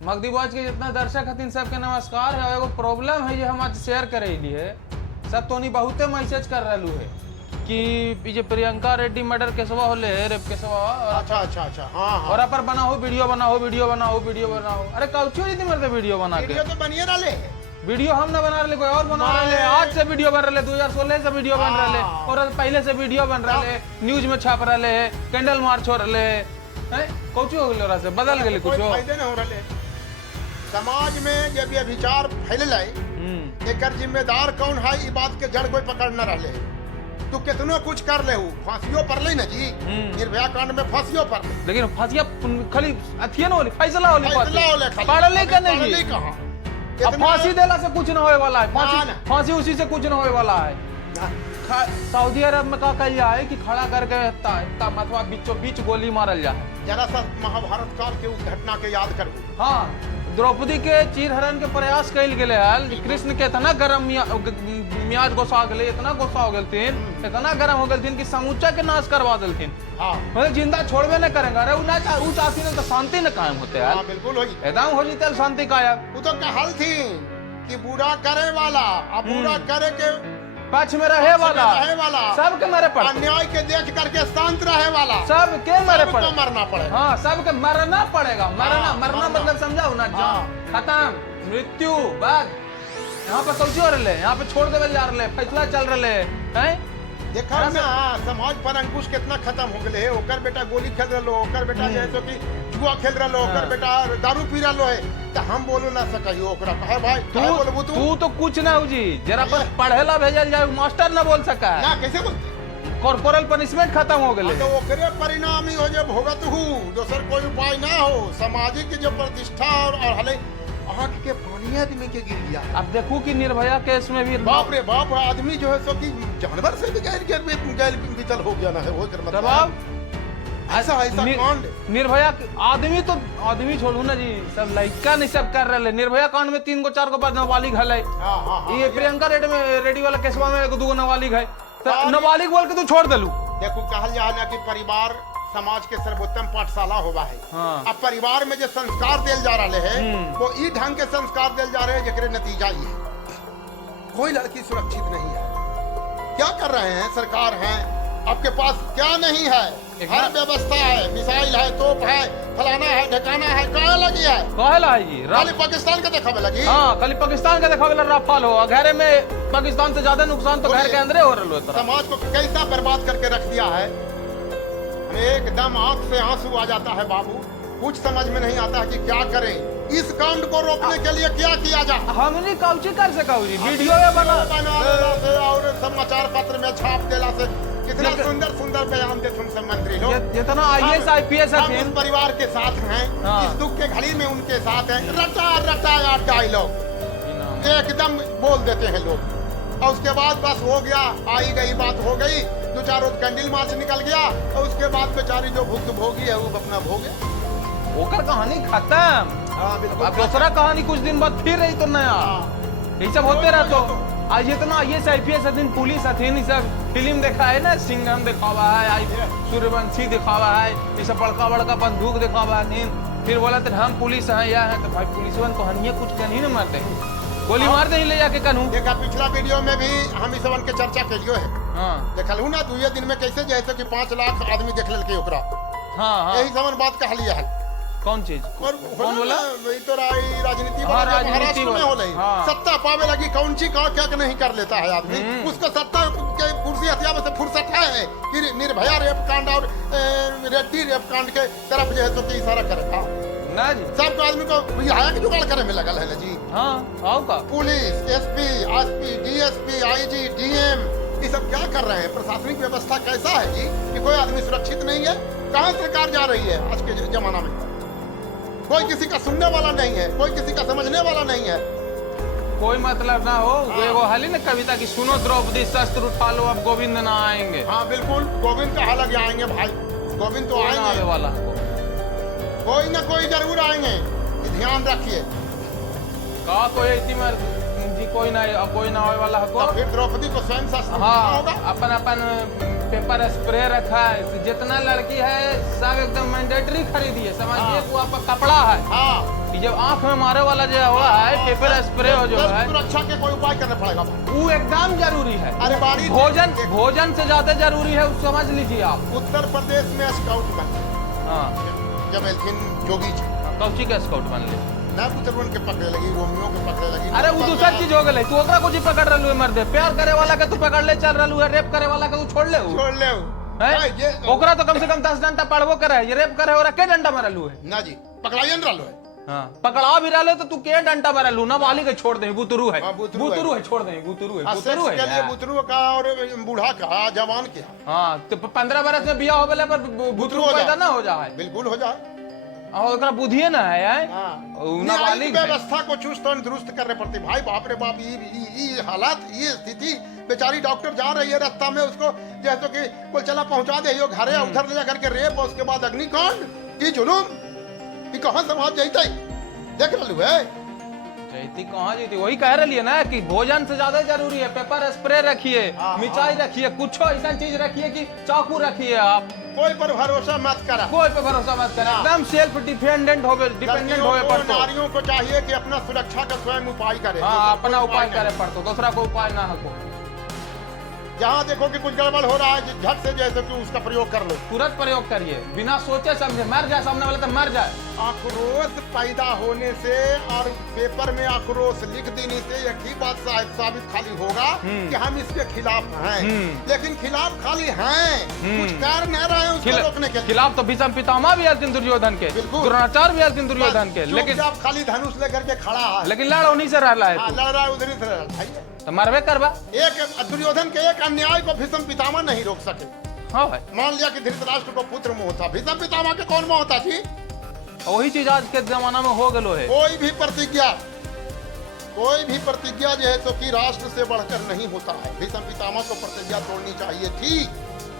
मगदीबाज के जितना दर्शक हथिन सबके नमस्कार है। एगो प्रॉब्लम है ये हम आज शेयर करेली है। सब तो नहीं बहुते मैसेज कर रहलू है कि ये प्रियंका रेड्डी मर्डर केसवा होले है, रेप केसवा। अच्छा हाँ हाँ। और पर बनाओ वीडियो बनाओ वीडियो बनाओ वीडियो बनाओ। अरे कौचो इतनी मरते वीडियो बना के वीडियो तो बनिए रहे। वीडियो हम ना बना रहे, कोई और बना रहे। आज से वीडियो बन रहे, 2016 से वीडियो बन रहे और पहले से वीडियो बन रहे, न्यूज में छाप रहे, कैंडल मार्च हो रहे। कौचो हो गए से बदल गए कुछ फायदे न हो रहे। समाज में जब ये विचार फैल एक जिम्मेदार कौन है ये बात के जड़ कोई पकड़ न रहे। तू कितनो कुछ कर ले फांसियों पर ले ना जी। निर्भया कांड में फांसियों पर, लेकिन फांसिया खाली अथिया न होली, फैसला होली, पढ़ले नहीं कहां। अब फांसी देला से कुछ न होए वाला है, फांसी उसी से कुछ न होए वाला है। सऊदी अरब में का कही जाए कि खड़ा करके अथवा बीचों बीच गोली मारल जाए। जरा सा महाभारत काल के उस घटना के याद करू। हाँ, द्रौपदी के चीरहरण के प्रयास कैल गेले हल। कृष्ण के इतना गरम मियाज गुस्सा गेले, इतना गुस्सा हो गलथिन, इतना गरम हो गलथिन कि समूचा के नाश करवा देलथिन। हाँ। मतलब जिंदा छोड़बे न करेंगे। अरे उ चाहती न तो शांति न कायम होते यार। हाँ, बिल्कुल होई। एकदम हो जीते शांति कायम। वो तो कहल थी कि बुरा करे वाला अब बुरा करे के पक्ष में रहे वाला सबके मरे पड़े। अन्याय के देख करके शांत रहे वाला सबके मरे पड़े। मरना पड़ेगा। हाँ, सबके मरना पड़ेगा। मरना मतलब समझाओ ना। खत्म, मृत्यु बाद। यहाँ पे कौची हो रहे, यहाँ पे छोड़ देवे जा रहे, फैसला चल रहे हैं। देखा ना समाज पर अंकुश कितना खत्म हो गए। ओकर बेटा गोली खेल रहा, ओकर बेटा जैसे कि जुआ खेल रहा, ओकर बेटा दारू पी रहा है। तो हम बोलो ना सकियो ओकरा कहे भाई तू तो कुछ ना हो जी। जरा पर पढ़ेला भेजल जाए, मास्टर ना बोल सका ना। कैसे बोलते? कॉर्पोरल पनिशमेंट खत्म हो गए। तो ओकरे परिणाम ही हो जब भोगत हूँ, दोसर कोई उपाय ना हो। सामाजिक जो प्रतिष्ठा और हले आंख के पानी आदमी के गिर गया। अब देखो कि निर्भया केस में भी बाप रे बाप, आदमी जो है सो कि जानवर से भी गैर बीतल हो गया ना है वो मतलब ऐसा कांड। निर्भया आदमी छोड़ू ना जी, सब लड़का नहीं सब कर रहे। निर्भया कांड में 3 को 4 को बाद नाबालिग है। ये प्रियंका रेड्डी वाला केसवा में 2 नाबालिग है। नाबालिग बोल के तू छोड़ दलू। देखो कहल जा ना कि परिवार समाज के सर्वोत्तम पाठशाला होगा है। हाँ। अब परिवार में जो संस्कार दिल जा रहे हैं वो ई ढंग के संस्कार दिल जा रहे हैं जेकरे नतीजा ये कोई लड़की सुरक्षित नहीं है। क्या कर रहे हैं सरकार है, आपके पास क्या नहीं है? हर व्यवस्था है, मिसाइल है, तोप है, फलाना है, ढकाना है। कहाँ लगी है? कहला है जी, खाली पाकिस्तान के दिखावे लगी। हाँ, खाली पाकिस्तान के दिखावे लगी। राफाल हो घरे में पाकिस्तान से ज्यादा नुकसान तो घर के अंदर हो रहा है। समाज को कैसा बर्बाद करके रख दिया है। एकदम आंख से आंसू आ जाता है बाबू। कुछ समझ में नहीं आता है कि क्या करें। इस कांड को रोकने के लिए क्या किया जाए? हमने कौची कर सका जी, वीडियो में बना से और समाचार पत्र में छाप देला से कितना सुंदर बयान देते उनसे मंत्री लोग। जितना IAS IPS है उस परिवार के साथ हैं। इस दुख के घड़ी में उनके साथ हैं। रटा डायलॉग एकदम बोल देते हैं लोग और उसके बाद बस हो गया, आई गई बात हो गई। 2-4 रोज कैंडल मार्च निकल गया और उसके बाद बेचारी जो भुक्त भोगी है वो अपना भोगे। ओकर कहानी खत्म। अब दूसरा कहानी कुछ दिन बाद फिर रही तो नया। ये सब होते रहा। तो आज जितना IAS IPS हथिन, पुलिस हथिन, ये सब फिल्म देखा है ना, सिंघम दिखावा है, सूर्यवंशी दिखावा है, ये सब बड़का बंदूक दिखावा है। फिर बोला तो हम पुलिस हैं या है तो भाई पुलिसवन को हनिये कुछ कहीं न मारते, गोली मार दे ले जाके कनू। देखा पिछला वीडियो में भी हम इस वन के चर्चा करियो है। हाँ। देखलू ना 2 दिन में कैसे जैसे कि 5 लाख आदमी देख ललके ओकरा। हाँ। यही समन बात कहलिए है। कौन चीज? कौन बोला? वही तो राजनीति महाराष्ट्र में हो रही। सत्ता पावे लगी कौन सी क्या नहीं कर लेता है आदमी। उसको सत्ता के कुर्सी हथिया में से फुर्सत है कि निर्भया रेप कांड और रेड्डी रेप कांड के तरफ जो है तो इशारा करेगा ना जी। सबको आदमी को विधायक जुगाड़ करे में लगल है जी। हाँ, आओ का police, SP, SP, DSP, IG, DM ये सब क्या कर रहे हैं? प्रशासनिक व्यवस्था कैसा है जी कि कोई आदमी सुरक्षित नहीं है? कहाँ सरकार जा रही है आज के जमाना में? कोई किसी का सुनने वाला नहीं है, कोई किसी का समझने वाला नहीं है। कोई मतलब ना हो। वो हाली ना कविता की, सुनो द्रौपदी शस्त्र उठा लो अब गोविंद ना आएंगे। हाँ बिल्कुल, गोविंद कहाँ लगे आएंगे भाई? गोविंद तो आएंगे वाला, कोई ना कोई जरूर आएंगे, ध्यान रखिए। का कोई ना आने वाला है। तो फिर द्रौपदी को स्वयं शस्त्र होगा। अपन पेपर स्प्रे रखा है, जितना लड़की है सब एकदम मैंडेटरी खरीदिए। समझिए वो आपका कपड़ा है। हाँ कि जब आंख में मारे वाला जो हुआ है पेपर स्प्रे हो जो है सुरक्षा के कोई उपाय करना पड़ेगा। वो एकदम जरूरी है। अरे बाड़ी भोजन से ज्यादा जरूरी है, वो समझ लीजिए आप। उत्तर प्रदेश में स्काउट बन हाँ जब एलखिन जोगी जी कौची का स्काउट बन ले ना पुत्रवन के पकड़े लगी, रोमियो के पकड़े लगी। अरे वो दूसरा चीज हो गई, तू ओकरा कुछ पकड़ रहलू है मर्दे, प्यार करे वाला के तू पकड़ ले चल रहलू है, रेप करे वाला के तू छोड़ ले छोड़ ले है? ओकरा तो कम से कम 10 डंडा पड़बो करे, ये रेप करे और के डंडा मारलू है ना जी, पकड़ाइए रहलो है। हाँ पकड़ा भी रहलो तो तू के डंडा मारलू ना, वाली के छोड़ दे, बुतरू है, बुतरू है, छोड़ दे, बुतरू है, बुतरू है के लिए बुतरू का और बूढ़ा का जवान के। हाँ तो 15 बरस में बियाह होबे पर बुतरू पैदा ना हो जाए, बिल्कुल हो जाए। और ओकरा बुधिए ना है न्यायिक व्यवस्था को चुस्त और दुरुस्त करने पड़ती। भाई बाप रे बाप, ये हालात, ये स्थिति, बेचारी डॉक्टर जा रही है रास्ता में, उसको जैसे कि कोई चला पहुंचा दे घरे, उधर ले जाकर के रेप और उसके बाद अग्निकांड, ये जुलूम, ये कहाँ समाज जाते देख रहा है जयती कहाँ जीती। वही कह रही है ना कि भोजन से ज्यादा जरूरी है, पेपर स्प्रे रखिए, मिठाई रखिए, कुछ ऐसा चीज रखिए कि चाकू रखिए, आप कोई पर भरोसा मत करा, कोई पे भरोसा मत करा, एकदम सेल्फ डिपेंडेंट होवे पड़तो। नारियों को चाहिए कि अपना सुरक्षा का स्वयं उपाय करे। हाँ अपना उपाय करे पड़तो, दूसरा को उपाय ना हो। जहाँ देखो कि कुछ गड़बड़ हो रहा है, झट से जैसे कि उसका प्रयोग कर लो, तुरंत प्रयोग करिए, बिना सोचे समझे। मर जाए सामने वाला तो मर जाए। आक्रोश पैदा होने से और पेपर में आक्रोश लिख देने से एक ही बात साबित खाली होगा कि हम इसके खिलाफ हैं, लेकिन खिलाफ खाली हैं, कुछ कर नहीं रहे हैं उसको रोकने के लिए। खिलाफ तो भीष्म पितामह भी अर्जुन दुर्योधन के, द्रोणाचार्य भी अर्जुन दुर्योधन के, लेकिन आप खाली धनुष लेकर के खड़ा है, लेकिन लड़ उन्हीं से रह रहा है, लड़ रहा है उधर से तो मरवे करवा। एक दुर्योधन के एक अन्याय को भीष्म पितामह नहीं रोक सके। हाँ भाई, मान लिया कि धृतराष्ट्र को पुत्र मोह था, भीष्म पितामह के कौन मोह था जी? वही चीज आज के जमाना में हो गलो है। कोई भी प्रतिज्ञा जो है तो कि राष्ट्र से बढ़कर नहीं होता है। भीष्म पितामह को प्रतिज्ञा तोड़नी चाहिए थी,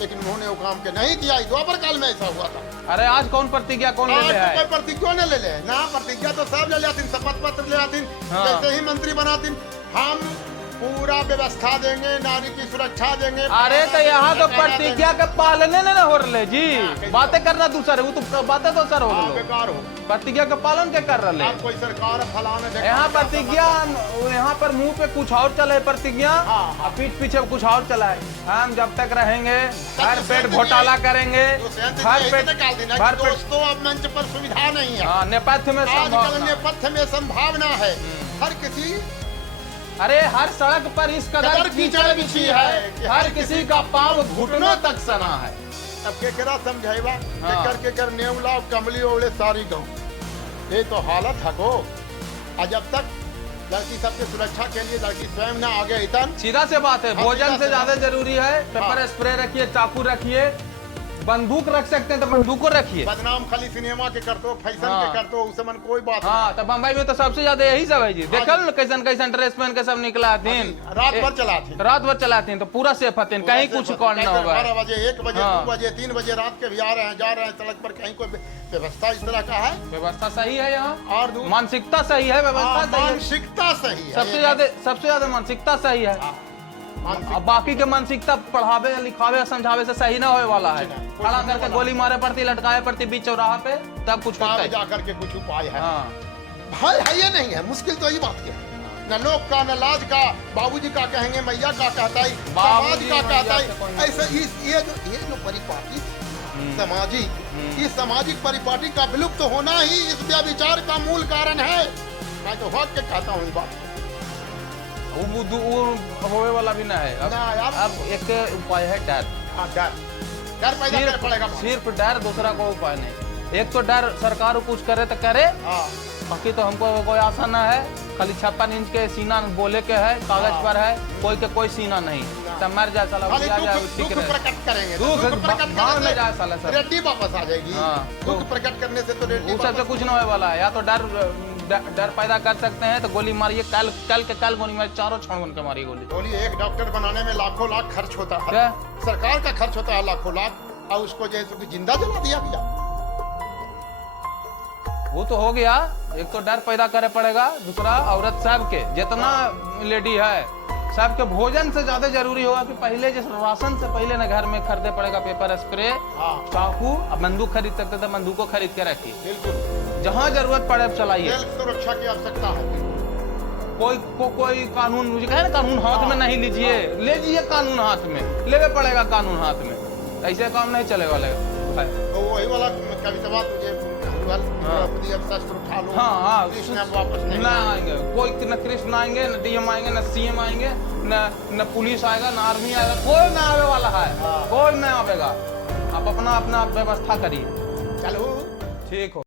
लेकिन उन्होंने वो काम के नहीं किया। द्वापर काल में ऐसा हुआ था। अरे आज कौन प्रतिज्ञा कौन ले ले है? कोई प्रतिज्ञा न ले ले ना, प्रतिज्ञा तो सब ले लेती, शपथ पत्र ले आती, जैसे ही मंत्री बनाती, हम पूरा व्यवस्था देंगे, नारी की सुरक्षा देंगे। अरे तो यहाँ तो प्रतिज्ञा के पालने न हो रहे जी, बातें करना दूसरा, वो तो बातें तो सर हो बेकार हो। प्रतिज्ञा के पालन के कर रहे? कोई सरकार फलाने यहाँ प्रतिज्ञा, यहाँ पर मुंह पे कुछ और चले प्रतिज्ञा, पीठ पीछे कुछ और चला है। हम जब तक रहेंगे हर पेट घोटाला करेंगे, हर पेट। दोस्तों अब मंच पर सुविधा नहीं है, नेपथ्य में नेपथ्य में संभावना है। हर किसी, अरे हर सड़क पर इस कदर कीचड़ बिछी है, हर किसी का पाँव घुटनों तक सना है। अब केकरा समझाइबा, केकर नेवला कमली ओले सारी गाँव, ये तो हालत है को। जब तक लड़की सबके सुरक्षा के लिए लड़की स्वयं ना आगे, इतन सीधा से बात है, भोजन से ज्यादा जरूरी है। पेपर स्प्रे रखिए, चाकू रखिए, बंदूक रख सकते हैं तो बंदूक रखिए। बदनाम खाली सिनेमा के कर दो, फैशन के कर दो, उसमें कोई बात नहीं। हाँ तो बम्बई में तो सबसे ज्यादा यही सब है जी। देखल कैसन कैसन ड्रेस पहन के सब निकला दिन, रात भर चलाते हैं, तो पूरा सेफ आते हैं, कहीं कुछ कौन ना होगा। 12 बजे, 1 बजे, 2 बजे, 3 बजे रात के भी आ रहे हैं, जा रहे हैं सड़क पर, कहीं कोई व्यवस्था इस तरह का है? व्यवस्था सही है यहाँ, और मानसिकता सही है, व्यवस्था मानसिकता सही है, सबसे ज्यादा मानसिकता सही है। अब बाकी के मानसिकता पढ़ावे लिखावे समझावे से सही ना होए वाला है। खड़ा करके गोली मारे पड़ती, लटकाए पड़ती बीच चौराहा पे, तब कुछ होता है। जाकर के कुछ उपाय है। भाई है ये नहीं है, मुश्किल तो यही बात क्या है, न लोग का न लाज का, बाबूजी का कहेंगे, मैया का कहता है, समाज का कहता है। ऐसे ये जो परिपाटी सामाजिक, इस सामाजिक परिपाटी का विलुप्त होना ही इस व्यभिचार का मूल कारण है। मैं तो हक के कहता हूँ इस बात। वो होवे वाला भी ना है। अब एक उपाय है डर। डर पैदा करना पड़ेगा, सिर्फ डर, दूसरा कोई उपाय नहीं। एक तो डर सरकार कुछ करे तो करे, बाकी तो हमको कोई आशा ना है। खाली 56 इंच के सीना बोले के है, कागज पर है, कोई के कोई सीना नहीं, सब मर जाए साला, दुख प्रकट करेंगे, दुख में जाए साला, सब रेड्डी वापस आ जाएगी। दुख प्रकट करने से तो रेड्डी सबसे कुछ ना होने वाला है। या तो डर पैदा कर सकते हैं तो गोली मारिए, कल के कल गोली मारिए, चारों क्षण उनके मारिए गोली। एक डॉक्टर बनाने में लाखों लाख खर्च होता है, सरकार का खर्च होता है लाखों लाख, और उसको जैसे जिंदा जला दिया गया। वो तो हो गया, एक तो डर पैदा करे पड़ेगा, दूसरा औरत सब के जितना लेडी है सबके भोजन से ज्यादा जरूरी होगा कि पहले जैसे राशन से पहले ना घर में खरीदे पड़ेगा पेपर स्प्रे, चाकू। अब बंदूक खरीद सकते थे, बंदूक को खरीद के रखिए। बिल्कुल। जहाँ जरूरत पड़े अब चलाइए। जेल सुरक्षा की आवश्यकता है। कोई कानून, मुझे कहे ना कानून हाथ में नहीं लीजिए, ले लीजिए कानून हाथ में, लेवे पड़ेगा कानून हाथ में, ऐसे काम नहीं चलेगा। तो वही वाला कविता तुझे शस्त्र उठा लो। हाँ, कृष्ण अब वापस नहीं आएंगे, कोई न कृष्ण आएंगे, न डीएम आएंगे, न सीएम आएंगे, न पुलिस आएगा, न आर्मी आएगा, कोई ना आवे वाला है, कोई नहीं आवेगा। आप अपना व्यवस्था करिए। चलो ठीक हो।